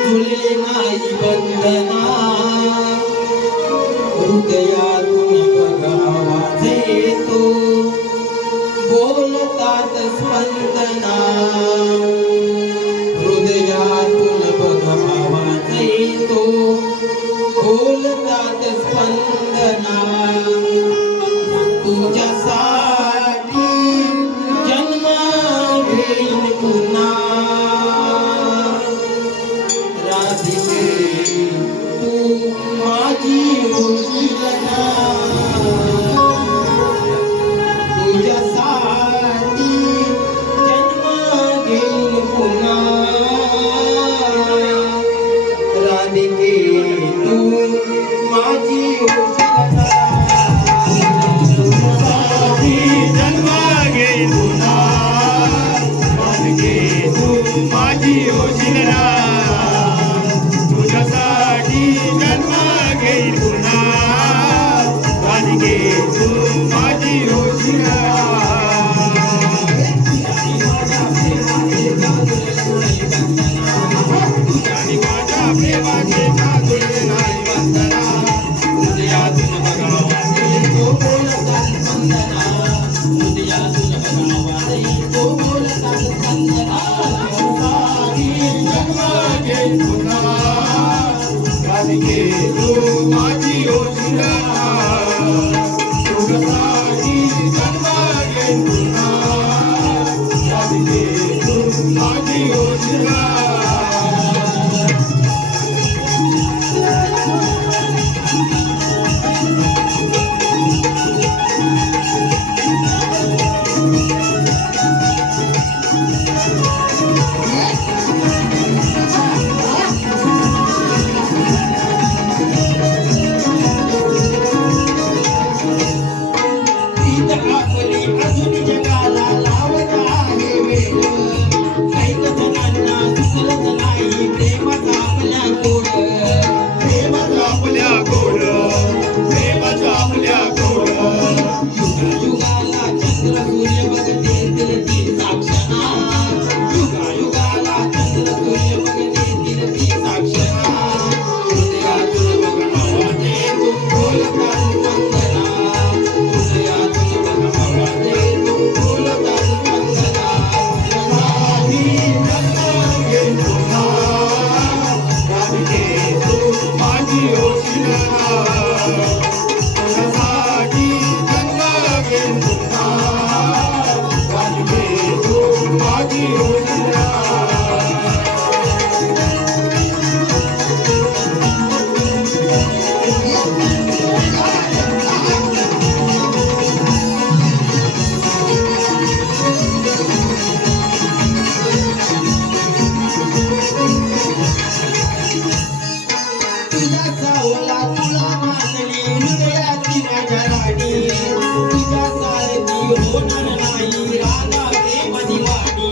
जुळले नाही बंधना हृदयातून बघ आवाज येतो बोलतात स्पंदना हृदयातून बघ आवाज येतो बोलतात स्पंदना तुझ्यासाठी जन्म घेईन पुन्हा राधिके तू माझी होशील ना तुझ्यासाठी जन्म घेईन पुन्हा राधिके तू माझी होशील ना माझी योजना तुझ्यासाठी जन्म घेईन पुन्हा राधिके तू माझी योजना आणि माझ्या प्रेमाचे काजुळे नाही वंदना हृदयातून बघावा तो बोलतात स्पंदना हृदयातून बघावा तो बोलतात स्पंदना राधिके तू माझी योजना तुझ्यासाठी जन्म घेईन पुन्हा राधिके तू माझी योजना आपली अजून जगाला लावत आहे वेळ काही जणांना सुचलत नाही प्रेमाचा आपल्या गोड प्रेमाचा आपल्या गोड प्रेमाचा आपल्या गोड युगाला चंद्र सूर्य बघतील ती साक्षना युगाला चंद्र सूर्य बघतील ती साक्षना हृदयातून बघ आवाज येतो बोलतात स्पंदना हृदयातून बघ आवाज येतो बोलतात स्पंदना राधिके तू माझी योजना तुझ्यासाठी जन्म घेईन पुन्हा राधिके तू माझी योजना तुझा सावला तुला मानली हृदयाची माझ्या राणी तुझ्या सारखी होणार नाही राधा प्रेम दिवाणी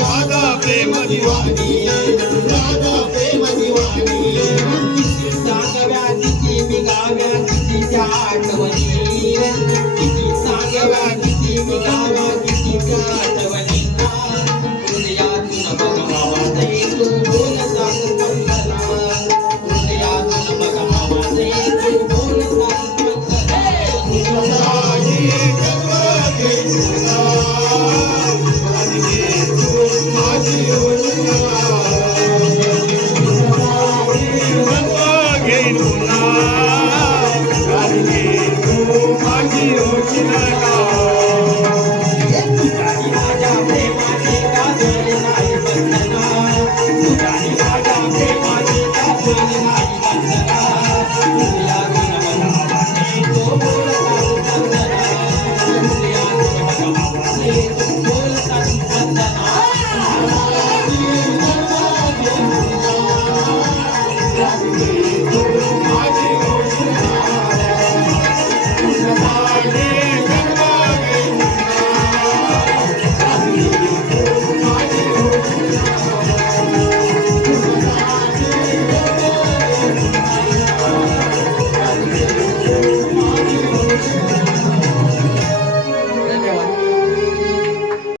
राधा प्रेम दिवाणी राधा प्रेम दिवाणी किती सांगव्या किती बिगाव्या कितीच्या आठवणी किती सांगव्या किती बिगाव्या कितीच्या आठवणी हृदयातून बघ आवाज येतो बोलतात स्पंदना हृदयातून बघ आवाज येतो बोलतात स्पंदना तुझ्यासाठी जन्म घेईन पुन्हा राधिके तू माझी योजना तुझ्यासाठी जन्म घेईन पुन्हा राधिके तू माझी योजना माझ्या प्रेमाचे काजळ नाही बंधना तुझ्याही माझ्या प्रेमाचे काजळ नाही बंधना हृदयातून बघ आवाज येतो बोलतात स्पंदना हृदयातून बघ आवाज येतो बोलतात स्पंदना